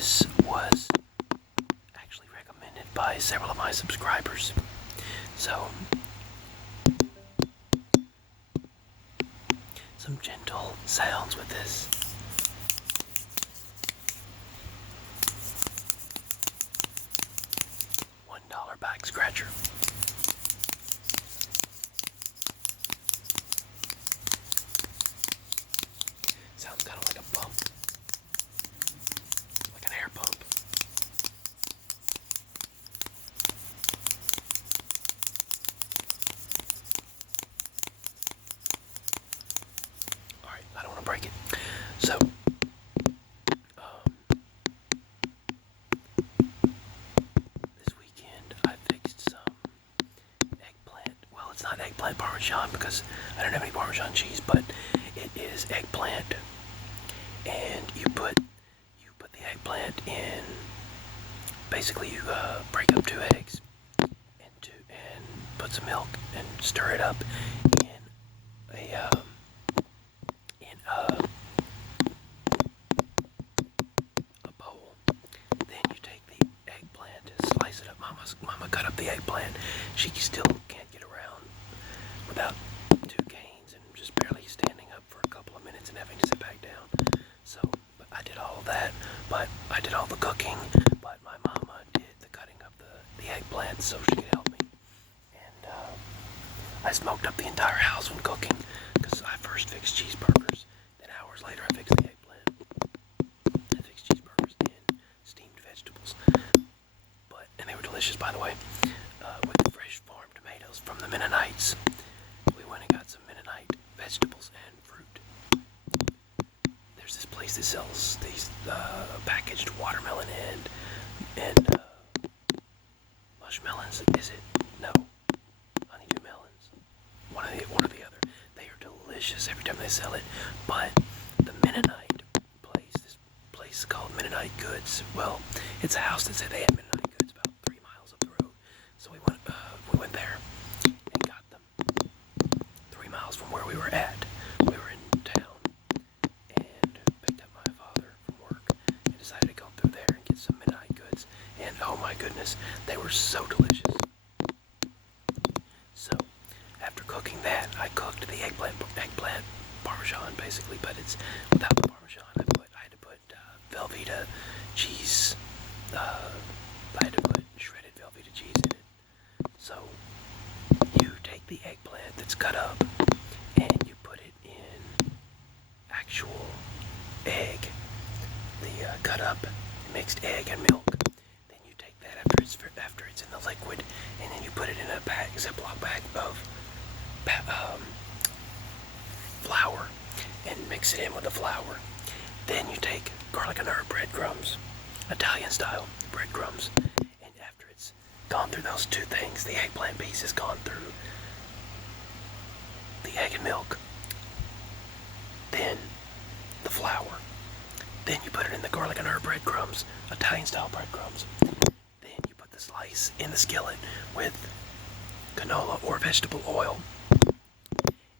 this was actually recommended by several of my subscribers. So, some gentle sounds with this. $1 back scratcher. Sounds kind of like a pump. Like an air pump. Alright, I don't want to break it. So, this weekend I fixed some eggplant. Well, it's not eggplant parmesan because I don't have any parmesan cheese, but it is eggplant. And you put the eggplant in. Basically, you break up 2 eggs and put some milk and stir it up in a bowl. Then you take the eggplant, slice it up. Mama cut up the eggplant. She still can't get around without 2 canes and just barely standing up for a couple of minutes and having to sit back down. So I did all of that, but I did all the cooking. But my mama did the cutting of the eggplant so she could help me. And I smoked up the entire house when cooking because I first fixed cheeseburgers. Then hours later I fixed the eggplant. I fixed cheeseburgers and steamed vegetables. And they were delicious, by the way, with fresh farm tomatoes from the Mennonites. We went and got some Mennonite vegetables and fruit. There's this place that sells these packaged watermelon and mushmelons. Is it? No. Honeydew melons. One or the other. They are delicious every time they sell it. But the Mennonite place, this place called Mennonite Goods. Well, it's a house that said they had Mennonite Goods about 3 miles up the road. So we went there and got them 3 miles from where we were at. We were in town and picked up my father from work and decided to go through there and get some Mennonite Goods. And oh my goodness, they were so delicious. So after cooking that, I cooked the eggplant parmesan basically, but it's without the parmesan. I had to put Velveeta cheese. I had to put shredded Velveeta cheese in it. So you take the eggplant that's cut up and you put it in actual egg, the cut up mixed egg and milk. Then you take that after it's in the liquid, and then you put it in a Ziploc bag of flour and mix it in with the flour. Then you take garlic and herb breadcrumbs, Italian style breadcrumbs, and after it's gone through those 2 things, the eggplant piece has gone through the egg and milk, then the flour, then you put it in the garlic and herb breadcrumbs, Italian style breadcrumbs, then you put the slice in the skillet with canola or vegetable oil,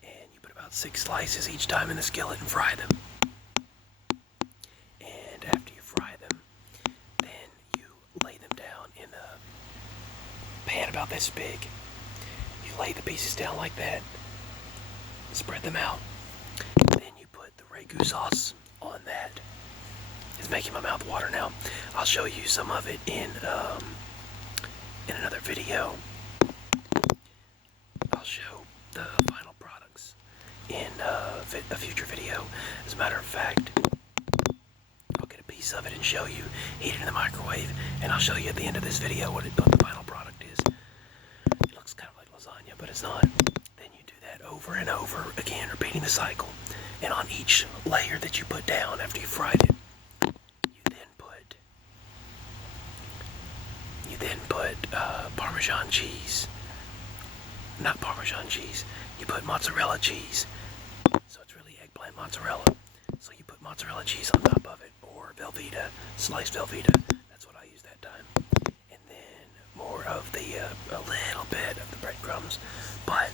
and you put about 6 slices each time in the skillet and fry them. And after you fry them, then you lay them down in a pan about this big. You lay the pieces down like that, spread them out, then you put the ragu sauce on that. It's making my mouth water now. I'll show you some of it in another video. I'll show the final products in a future video. As a matter of fact, I'll get a piece of it and show you, heat it in the microwave, and I'll show you at the end of this video what the final product is. It looks kind of like lasagna, but it's not. Then you do that over and over again, repeating the cycle. And on each layer that you put down after you fried it, you then put Parmesan cheese. Not Parmesan cheese. You put mozzarella cheese. So it's really eggplant mozzarella. So you put mozzarella cheese on top of it, or Velveeta, sliced Velveeta. That's what I used that time. And then more of a little bit of the breadcrumbs. But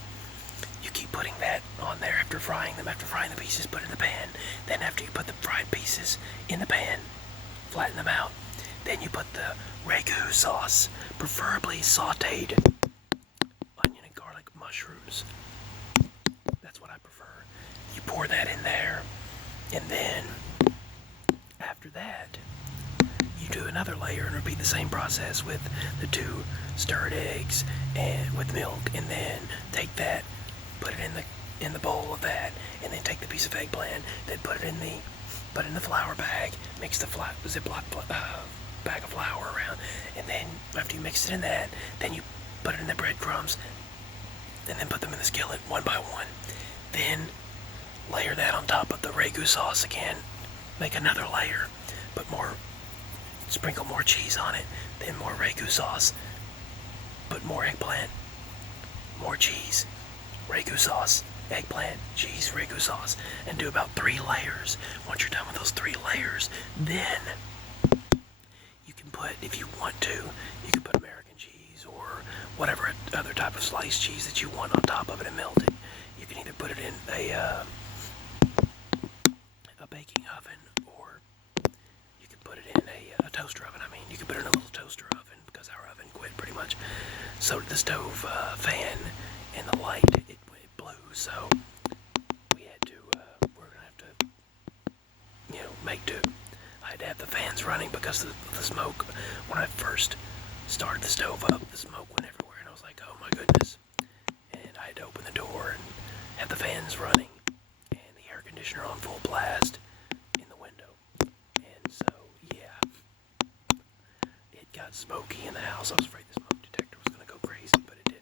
you keep putting that on there after frying them. After frying the pieces, put it in the pan. Then after you put the fried pieces in the pan, flatten them out. Then you put the ragu sauce, preferably sauteed onion and garlic mushrooms. That's what I prefer. You pour that in there, and then after that, you do another layer and repeat the same process with the 2 stirred eggs and with milk, and then take that, put it in the bowl of that, and then take the piece of eggplant, then put it in the flour bag, mix the Ziploc bag of flour around, and then after you mix it in that, then you put it in the breadcrumbs, and then put them in the skillet one by one. Then layer that on top of the ragu sauce again. Make another layer, sprinkle more cheese on it, then more ragu sauce, put more eggplant, more cheese, ragu sauce, eggplant, cheese, ragu sauce, and do about 3 layers. Once you're done with those 3 layers, then you can put, if you want to, you can put American cheese or whatever other type of sliced cheese that you want on top of it and melt it. You can either put it in a baking oven, or you can put it in a toaster oven. I mean, you can put it in a little toaster oven, because our oven quit pretty much. So did the stove fan and the light, it blew, so we had to, we're gonna have to, make do. I had to have the fans running because of the smoke. When I first started the stove up, the smoke went everywhere, and I was like, oh my goodness. And I had to open the door and have the fans running and the air conditioner on full blast in the window. And so, yeah, it got smoky in the house. I was afraid the smoke detector was going to go crazy, but it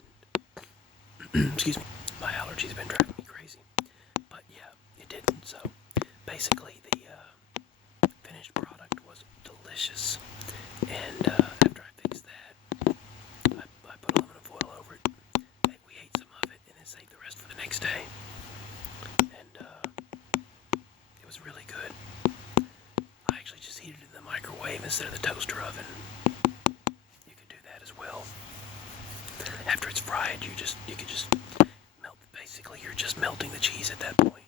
didn't. Excuse me. My allergies have been driving me crazy. But yeah, it didn't. So basically the finished product was delicious. And after I fixed that, I put aluminum foil over it. We ate some of it and then saved the rest for the next day. And it was really good. I actually just heated it in the microwave instead of the toaster oven. You could do that as well. After it's fried, you could just melt. Basically, you're just melting the cheese at that point.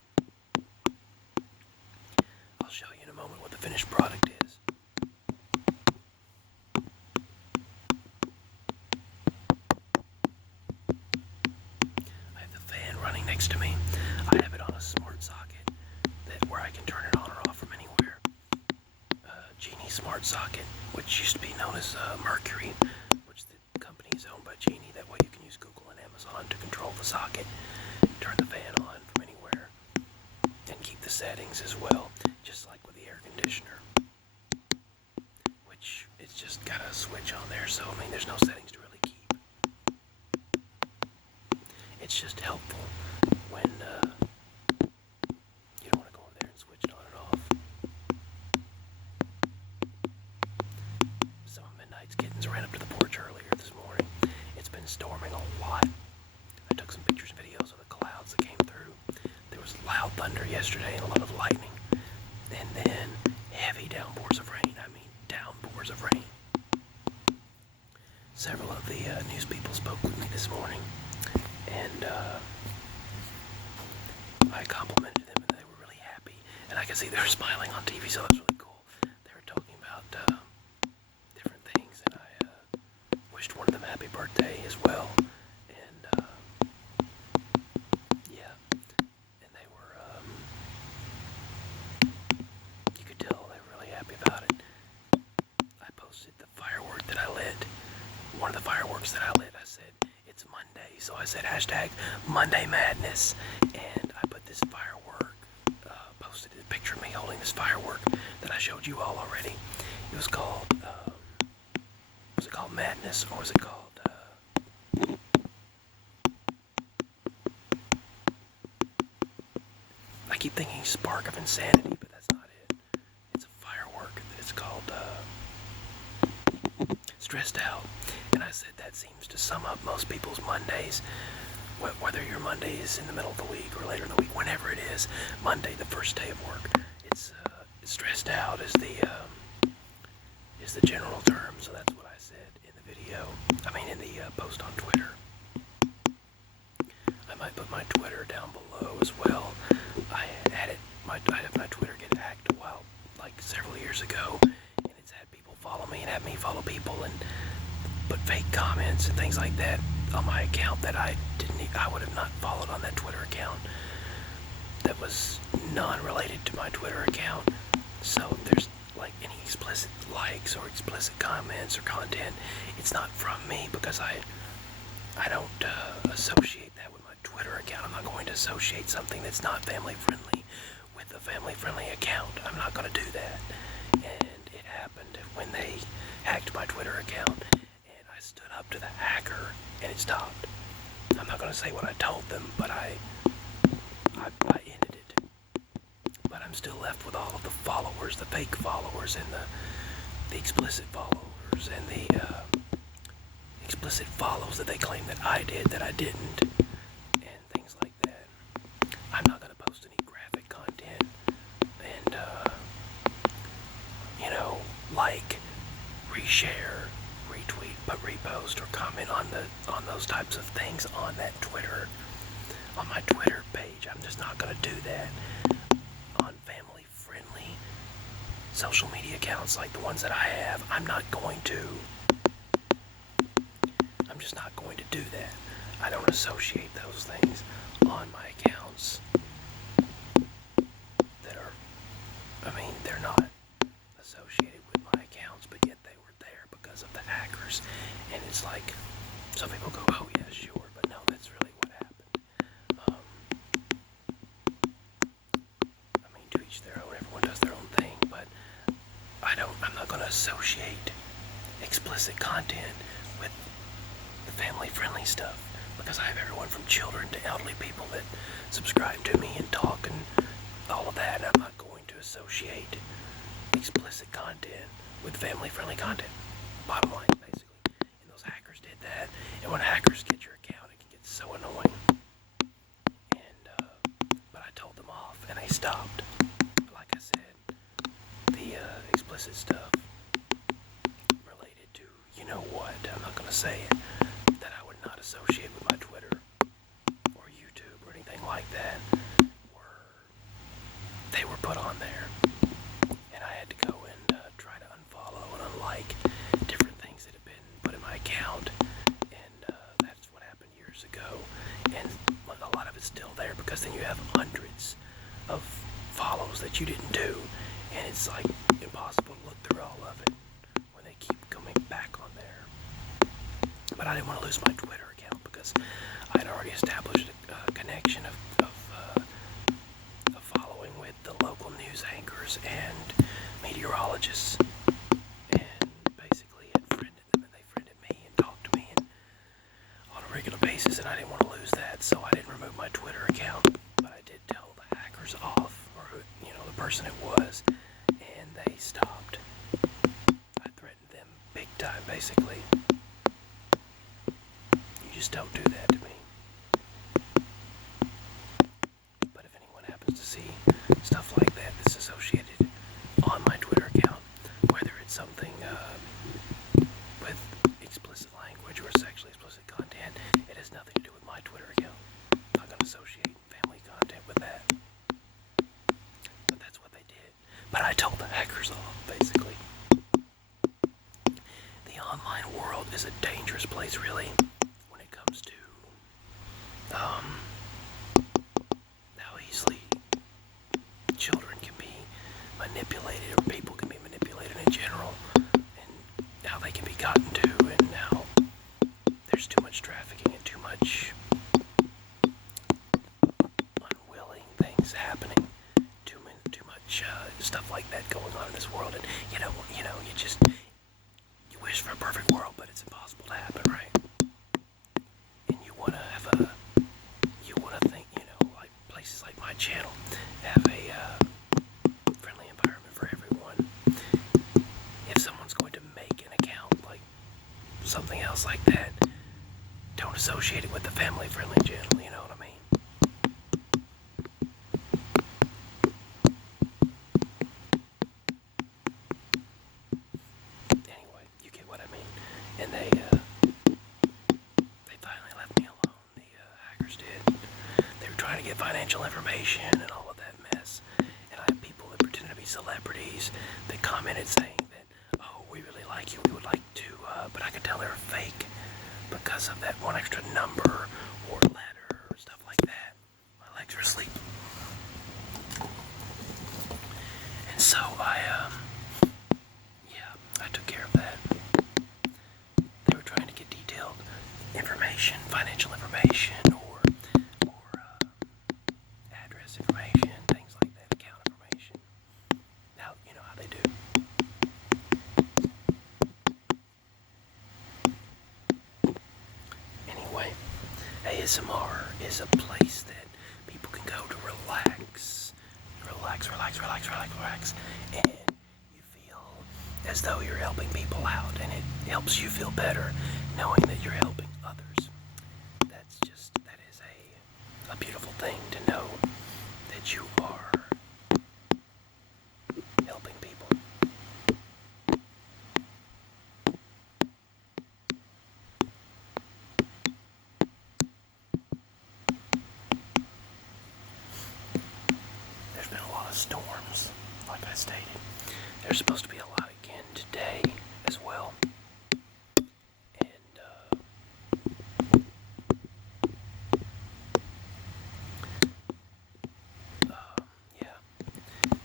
I'll show you in a moment what the finished product is. I have the fan running next to me. I have it on a smart socket where I can turn it on or off from anywhere. Genie Smart Socket, which used to be known as Mercury, which the company is owned by Genie. That way you can use Google and Amazon to control the socket, turn the fan on from anywhere, and keep the settings as well, just like with the air conditioner, which it's just got a switch on there, so I mean there's no settings to really keep. It's just helpful when you don't want to go over there and switch it on and off. Some of Midnight's kittens ran up to the porch earlier this morning. It's been storming a lot. I took some pictures and videos of the clouds that came through. There was loud thunder yesterday and a lot of lightning. And then heavy downpours of rain. I mean, downpours of rain. Several of the news people spoke with me this morning, and I complimented them, and they were really happy. And I could see they were smiling on TV, so that was really cool. They were talking about different things, and I wished one of them happy birthday as well. And yeah, and they were, you could tell they were really happy about it. I posted the firework that I lit. One of the fireworks that I lit, I said, it's Monday, so I said hashtag Monday Madness, and I put this firework, posted a picture of me holding this firework that I showed you all already. It was called, was it called Madness, or was it called, I keep thinking Spark of Insanity, but that's not it. It's a firework. It's called, Stressed Out. And I said that seems to sum up most people's Mondays, whether your Monday is in the middle of the week or later in the week, whenever it is. Monday, the first day of work, it's stressed out is the general term. So that's what I said in the video. I mean, in the post on Twitter. I might put my Twitter down below as well. I had my Twitter get hacked a while, like several years ago, and follow me and have me follow people and put fake comments and things like that on my account that I would have not followed on that Twitter account that was non-related to my Twitter account. So there's like any explicit likes or explicit comments or content, it's not from me because I don't associate that with my Twitter account. I'm not going to associate something that's not family friendly with a family friendly account. I'm not going to do that. And it happened when they hacked my Twitter account, and I stood up to the hacker and it stopped. I'm not going to say what I told them, but I ended it. But I'm still left with all of the followers, the fake followers, and the explicit followers, and the explicit follows that they claim that I did, that I didn't, and things like that. I'm not going to post any graphic content and, like, reshare, retweet, but repost or comment on those types of things on that Twitter, on my Twitter page. I'm just not going to do that on family-friendly social media accounts like the ones that I have. I'm just not going to do that. I don't associate those things on my accounts that are, they're not associated with my accounts, but yet they were there because of the hackers. And it's like, some people go, oh yeah, sure, but no, that's really what happened. To each their own, everyone does their own thing, but I'm not going to associate explicit content with the family-friendly stuff, because I have everyone from children to elderly people that subscribe to me and talk and all of that, and I'm not going to associate explicit content with family-friendly content. Bottom line, basically. And those hackers did that, and when hackers get your account, it can get so annoying. And, but I told them off, and they stopped. Like I said, the explicit stuff related to, you know what, I'm not going to say it, that I would not associate with my Twitter or YouTube or anything like that, they were put on there, and I had to go and try to unfollow and unlike different things that have been put in my account, and that's what happened years ago, and a lot of it's still there, because then you have hundreds of follows that you didn't do, and it's like impossible to look through all of it when they keep coming back on there. But I didn't want to lose my Twitter account because I had already established a connection of following with the local news anchors and meteorologists, and basically had friended them, and they friended me and talked to me on a regular basis, and I didn't want to lose that, so I didn't remove my Twitter account, but I did tell the hackers off, or the person it was, and they stopped. I threatened them big time, basically. You just don't do that to me. But if anyone happens to see stuff like that that's associated on my Twitter account, whether it's something with explicit language or sexually explicit content, it has nothing to do with my Twitter account. I'm not going to associate family content with that. But that's what they did. But I told the hackers off, basically. The online world is a dangerous place, really, when it comes to how easily children can be manipulated, or people can be manipulated in general, and how they can be gotten to, and how there's too much trafficking and too much unwilling things happening, too much stuff like that going on in this world, and you wish for a perfect world, but it's impossible to happen, right? And you want to think, like places like my channel have a friendly environment for everyone. If someone's going to make an account like something else like that, don't associate it with the family-friendly channel, you know what I mean? Anyway, you get what I mean. And they finally left me alone. The hackers did. They were trying to get financial information and all of that mess. And I have people that pretend to be celebrities that commented saying that, oh, we really like you, we would like to, but I could tell they were fake because of that one extra number or letter or stuff like that. My legs were asleep. And so I took care of that. They were trying to get detailed information, financial information, or address information, things like that, account information. Now, you know how they do. Anyway, ASMR is a place that people can go to relax. Relax. And you feel as though you're helping people out, and it helps you feel better knowing that you're helping others. That is a beautiful thing to know that you are helping people. There's been a lot of storms, like I stated. There's supposed to be a lot again today as well. And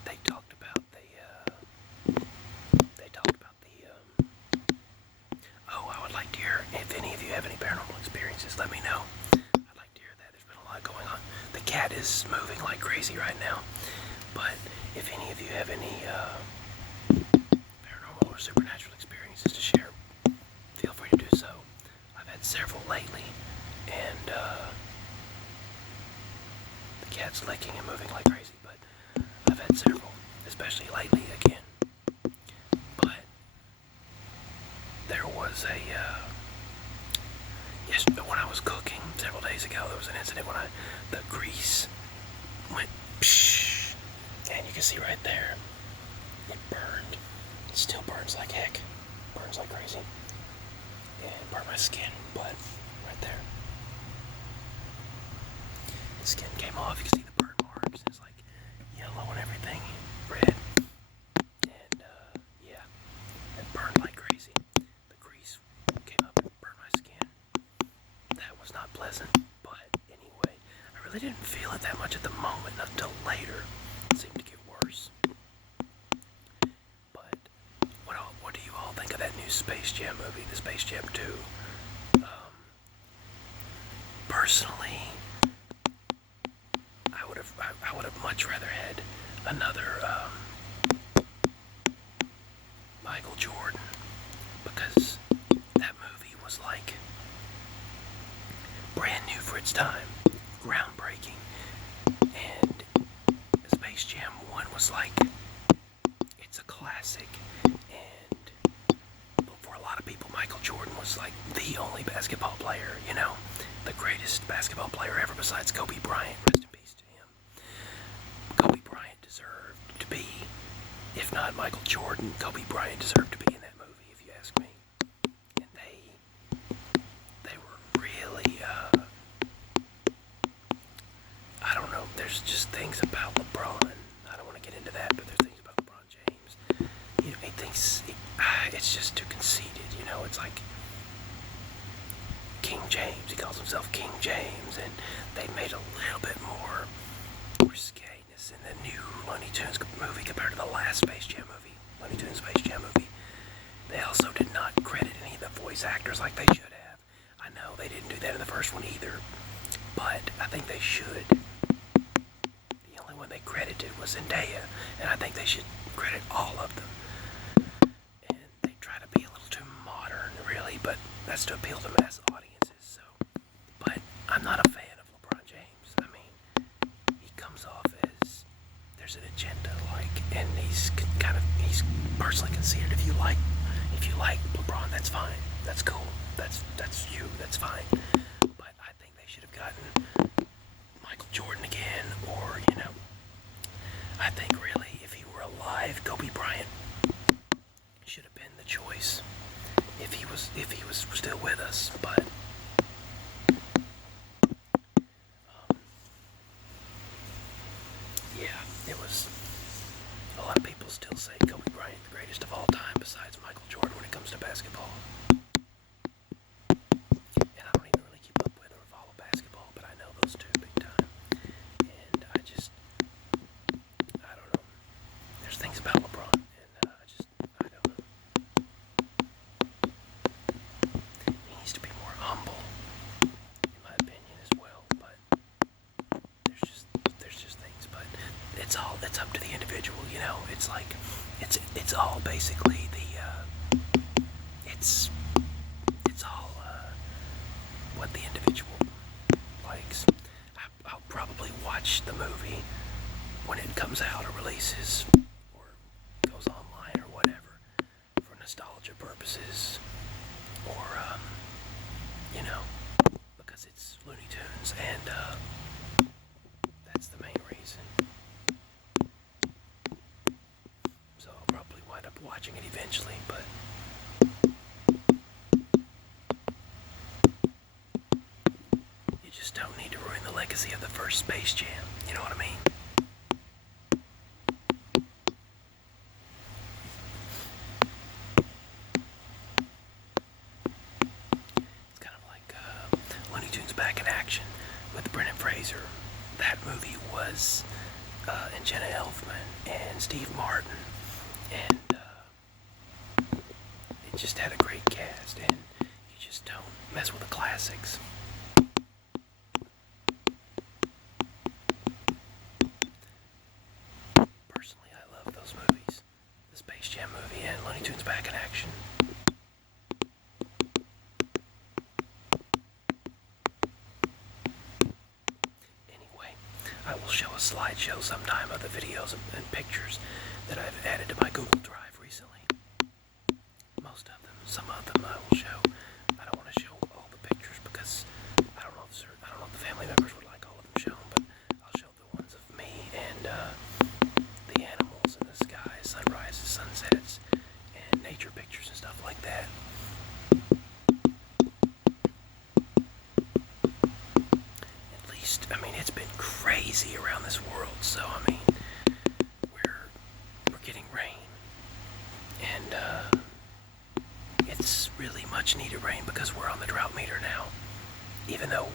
they talked about I would like to hear if any of you have any paranormal experiences. Let me know. I'd like to hear that. There's been a lot going on. The cat is moving like crazy right now. But if any of you have any paranormal or supernatural experiences to share, feel free to do so. I've had several lately, and the cat's licking and moving like crazy, but I've had several, especially lately again. But there was when I was cooking several days ago, there was an incident when the grease went psh, and you can see right there, it burned. It still burns like heck. Burns like crazy. And burned my skin, but right there. The skin came off. You can see the burn marks. It's like yellow and everything, red. And it burned like crazy. The grease came up and burned my skin. That was not pleasant, but anyway, I really didn't feel it that much at the moment until later. It seemed to get worse. But what do you all think of that new Space Jam movie, the Space Jam 2? Personally, I would have much rather had another Michael Jordan, because that movie was like brand new for its time, groundbreaking, and Space Jam 1 was like, it's a classic, and for a lot of people, Michael Jordan was like the only basketball player, the greatest basketball player ever besides Kobe Bryant. Rest in peace to him. Kobe Bryant deserved to be, if not Michael Jordan, Kobe Bryant deserved to be in that movie, if you ask me. And they were really, I don't know, there's just things about LeBron. I don't want to get into that, but there's things about LeBron James. He thinks, it's just too conceited, it's like King James. He calls himself King James, and they made a little bit more risqueness in the new Looney Tunes movie compared to the last Space Jam movie, Looney Tunes Space Jam movie. They also did not credit any of the voice actors like they should have. I know they didn't do that in the first one either, but I think they should. The only one they credited was Zendaya, and I think they should credit all of them. And they try to be a little too modern, really, but that's to appeal to mass audiences. So, but I'm not a fan of LeBron James. I mean, he comes off as there's an agenda, and he's personally conceited. If you like LeBron, that's fine. That's cool. That's you. That's fine. But I think they should have gotten Michael Jordan again, or I think really, if he were alive, Kobe Bryant should have been the choice if he was still with us. But it was. A lot of people still say Kobe Bryant the greatest of all time, besides Michael Jordan when it comes it's all basically it's all what the individual likes. I'll probably watch the movie when it comes out or releases or goes online or whatever for nostalgia purposes, or because it's Looney Tunes, and that's the main reason. So I'll probably wind up watching it eventually, but you just don't need to ruin the legacy of the first Space Jam, you know what I mean? It's kind of like Looney Tunes Back in Action with Brendan Fraser. That movie was and Jenna Elfman and Steve Martin, and it just had a great cast, and you just don't mess with the classics. Personally, I love those movies, the Space Jam movie and Looney Tunes Back in Action. I will show a slideshow sometime of the videos and pictures that I've added to my Google Drive recently. Most of them. Some of them I will show. I don't want to show all the pictures because I don't know if the family members would like all of them shown, but I'll show the ones of me and the animals in the sky, sunrises, sunsets, and nature pictures and stuff like that. I mean, it's been crazy around this world, so I mean, we're getting rain, and it's really much needed rain because we're on the drought meter now. Even though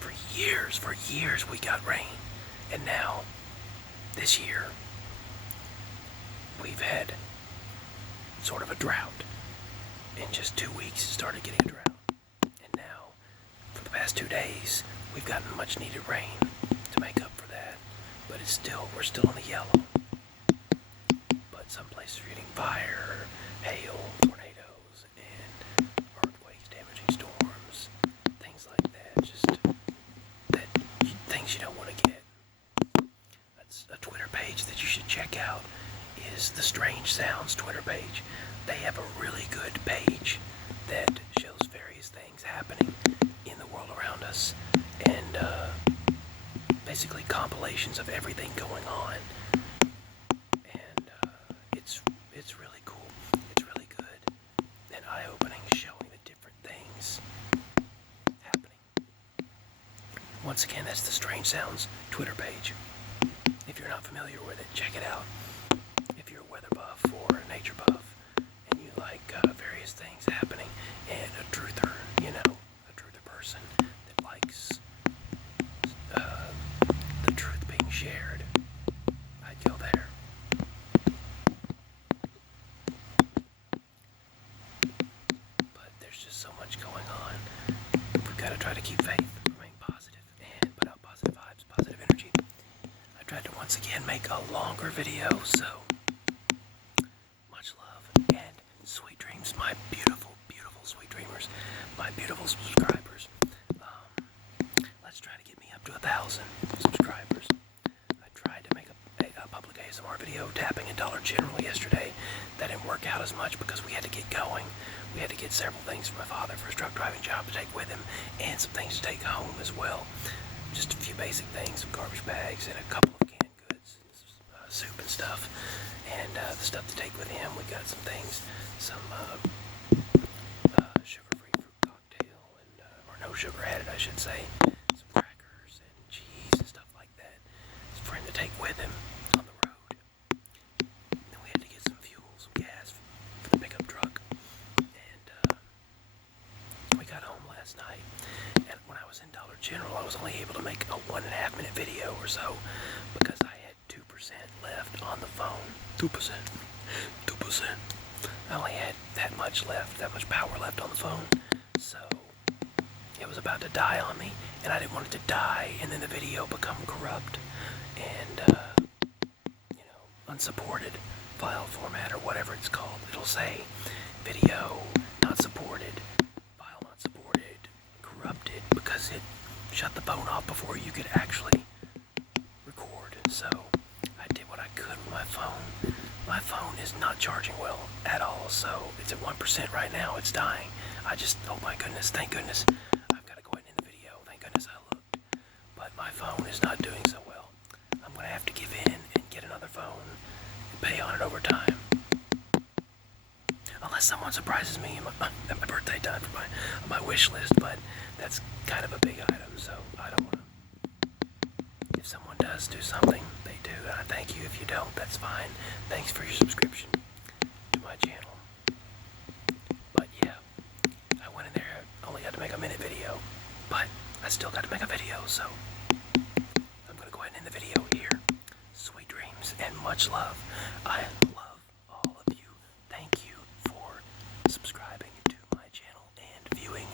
for years we got rain, and now this year we've had sort of a drought. In just 2 weeks, it started getting a drought, and now for the past 2 days. We've gotten much needed rain to make up for that, but we're still in the yellow. But some places are getting fire, hail, tornadoes, and earthquakes, damaging storms, things like that. Things you don't want to get. That's a Twitter page that you should check out. Is the Strange Sounds Twitter page. They have a really good page that shows various things happening in the world around us. And basically compilations of everything going on, and it's really cool. It's really good and eye-opening, showing the different things happening. Once again, that's the Strange Sounds Twitter page. If you're not familiar with it, check it out. If you're a weather buff or a nature buff, and you like various things happening, and a truther, a truther person that likes the truth being shared, I'd go there. But there's just so much going on. We've got to try to keep faith, remain positive, and put out positive vibes, positive energy. I tried to once again make a longer video, so much love and sweet dreams, my beautiful, beautiful sweet dreamers, my beautiful subscribers. Let's try to get me up to 1,000 subscribers. I tried to make a public ASMR video tapping at Dollar General yesterday. That didn't work out as much because we had to get going. We had to get several things for my father for his truck driving job to take with him, and some things to take home as well. Just a few basic things, some garbage bags, and a couple of canned goods, and soup and stuff. And the stuff to take with him, we got some things, some sugar-free fruit cocktail, and or no sugar added, I should say. Some crackers and cheese and stuff like that for him to take with him on the road. Then we had to get some fuel, some gas for the pickup truck. And we got home last night. And when I was in Dollar General, I was only able to make a 1.5 minute video or so because I had 2% left on the phone. 2%. I only had that much left, that much power left on the phone. So it was about to die on me, and I didn't want it to die and then the video become corrupt and unsupported file format or whatever it's called. It'll say video not supported, file not supported, corrupted, because it shut the phone off before you could actually record. So I did what I could with my phone. My phone is not charging well at all, so it's at 1% right now. It's dying. Oh my goodness, thank goodness. I've got to go ahead and end the video. Thank goodness I looked. But my phone is not doing so well. I'm going to have to give in and get another phone and pay on it over time. Unless someone surprises me at my birthday time for my wish list, but that's kind of a big item, so I don't want to. If someone does do something, they do, and I thank you. If you don't, that's fine. Thanks for your subscription to my channel. But yeah, I went in there, only had to make a minute video, but I still got to make a video, so I'm going to go ahead and end the video here. Sweet dreams and much love. I love all of you. Thank you for subscribing to my channel and viewing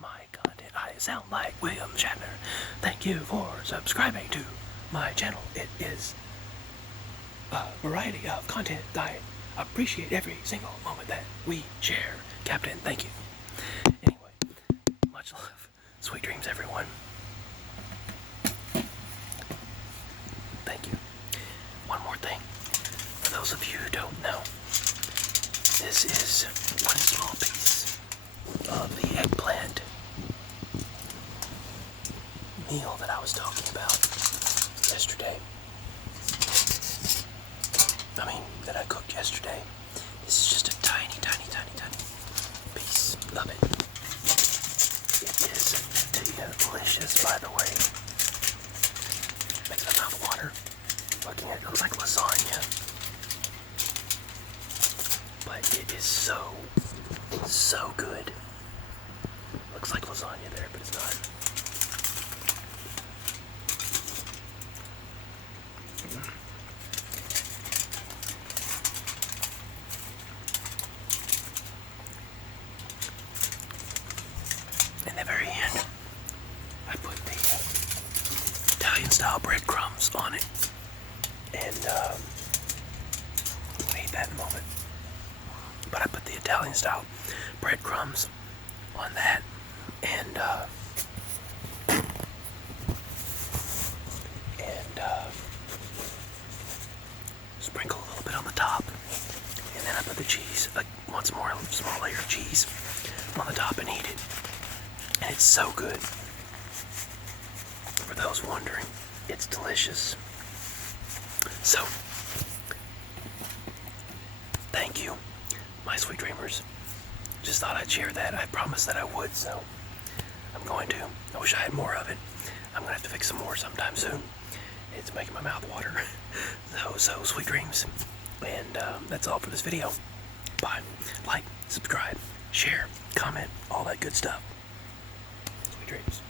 my content. I sound like William Shatner. Thank you for subscribing to my channel. It is a variety of content. I appreciate every single moment that we share. Captain, thank you. Anyway, much love. Sweet dreams, everyone. Thank you. One more thing. For those of you who don't know, this is one small piece of the eggplant meal that I was talking about yesterday. That I cooked yesterday. This is just a tiny piece of it. It is delicious, by the way. Makes my mouth water. Looking at it, looks like lasagna. But it is so good. Looks like lasagna there, but it's not. In the very end, I put the Italian-style breadcrumbs on it, and we'll eat that in a moment. But I put the Italian-style breadcrumbs on that, and sprinkle a little bit on the top, and then I put the cheese, once more, a small layer of cheese on the top, and eat it. And it's so good. For those wondering, it's delicious. So, thank you, my sweet dreamers. Just thought I'd share that. I promised that I would, so I'm going to. I wish I had more of it. I'm going to have to fix some more sometime soon. It's making my mouth water. So sweet dreams. And that's all for this video. Bye. Like, subscribe, share, comment, all that good stuff. Sweet dreams.